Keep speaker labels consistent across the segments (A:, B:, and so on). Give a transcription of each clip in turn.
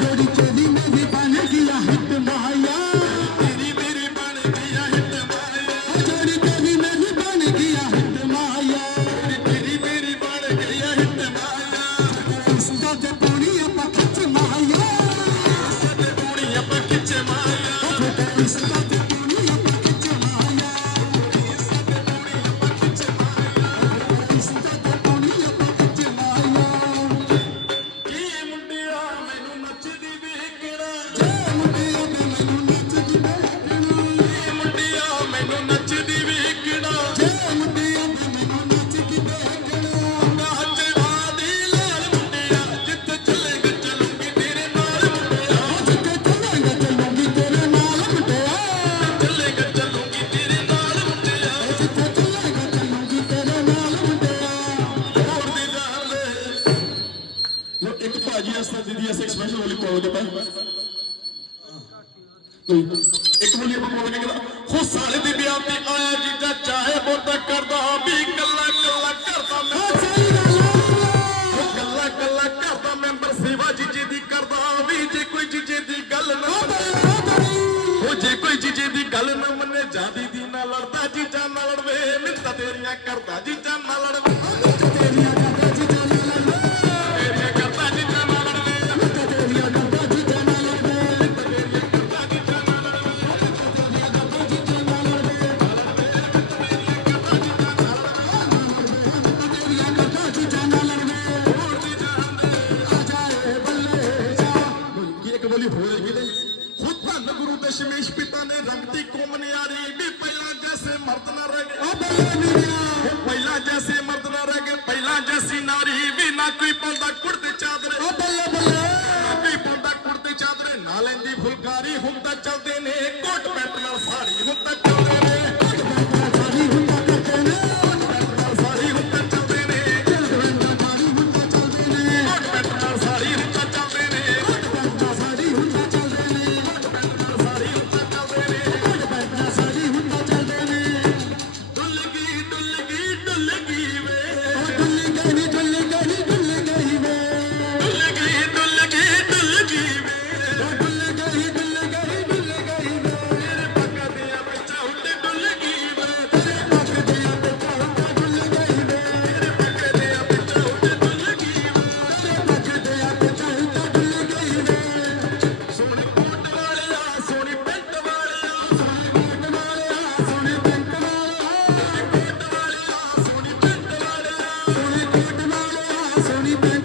A: थोड़ी चोरी में भी पाना किया है
B: দিদি আসতে দিদি আসতে এক্সপ্রেশন বলি কলকাতা ਇੱਕ ਵਾਰੀ ਆਪਾਂ ਬੋਲਦੇ ਕਿ ਹੁਸਾਲ ਦੀ ਵਿਆਹ ਤੇ ਆਇਆ ਜੀ ਦਾ ਚਾਹੇ ਬੋਤਾ ਕਰਦਾ ਵੀ ਕੱਲਾ ਕੱਲਾ ਕਰਦਾ ਮੈਂ ਕੱਲਾ ਕੱਲਾ ਕਰਦਾ ਮੈਂਬਰ ਸੇਵਾ ਜੀ ਜੀ ਦੀ ਕਰਦਾ ਵੀ ਜੇ ਕੋਈ ਜੀਜੇ ਦੀ ਗੱਲ ਨਾ ਉਹ ਜੇ ਕੋਈ ਜੀਜੇ ਦੀ ਗੱਲ ਨਾ ਮੰਨੇ ਜਾਂਦੀ ਦੀ ਨਾ ਲੜਦਾ ਜੀਜਾ ਨਾ ਲੜਵੇ ਮਿੰਤਾ ਤੇਰੀਆਂ ਕਰਦਾ ਜੀਜਾ ਖੁਦ ਧੰਨ ਗੁਰੂ ਦਸ਼ਮੇਸ਼ ਪਿਤਾ ਨੇ ਰੰਗਤੀ ਕੌਮ ਨਿਆਰੀ ਵੀ ਪਹਿਲਾਂ ਜੈਸੇ ਮਰਦ ਨਾ ਰਹਿ ਗਏ। ਉਹ
A: ਬੱਲੇ ਮੇਰਿਆ
B: ਪਹਿਲਾਂ ਜੈਸੇ ਮਰਦ ਨਾ ਰਹਿ ਗਏ ਪਹਿਲਾਂ ਜੈਸੀ ਨਾਰੀ ਵੀ ਨਾ ਕੋਈ ਪਾਉਂਦਾ ਕੁੜਤੇ ਚਾਦਰੇ।
A: ਉਹ ਬੱਲੇ ਬੱਲੇ
B: ਕੋਈ ਪਾਉਂਦਾ ਕੁੜਤੇ ਚਾਦਰੇ ਨਾ ਲੈਂਦੀ ਫੁਲਕਾਰੀ ਹੁਣ ਤਾਂ ਚੱਲਦੇ ਨੇ।
A: Sony Bennett.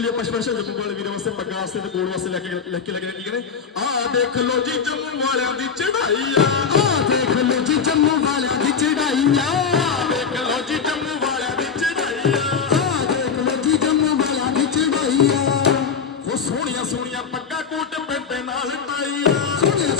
B: ਮੈਂ ਇੱਕ ਬੋਲੀ ਪਸ਼ਪਨ ਸ਼ਬਦ ਜੰਮੂ ਵਾਲੇ ਵੀਰਾਂ ਵਾਸਤੇ ਪੱਗਾਂ ਵਾਸਤੇ ਤੇ ਕੋਲ ਵਾਸਤੇ ਲੈ ਕੇ ਲੈ ਕੇ ਲੱਗੇ ਕੀ ਕਹਿੰਦੇ ਆਹ ਦੇਖ ਲੋ ਜੀ ਜੰਮੂ ਵਾਲਿਆਂ ਦੀ ਚੜਾਈ ਆ।
A: ਆਹ ਦੇਖ ਲੋ ਜੀ ਜੰਮੂ ਵਾਲਿਆਂ ਦੀ ਚੜਾਈ ਆ। ਆਹ
B: ਦੇਖ ਲੋ ਜੀ ਜੰਮੂ ਵਾਲਿਆਂ ਦੀ ਚੜਾਈ ਆ।
A: ਆਹ ਦੇਖ ਲੋ ਜੀ ਜੰਮੂ ਵਾਲਿਆਂ ਦੀ ਚੜਾਈ ਆ।
B: ਉਹ ਸੋਹਣੀਆਂ ਸੋਹਣੀਆਂ ਪੱਗਾਂ ਕੋਟ ਪੈਂਟੇ ਨਾਲ ਟਾਈ ਆ।
A: ਸੋਹਣੀਆਂ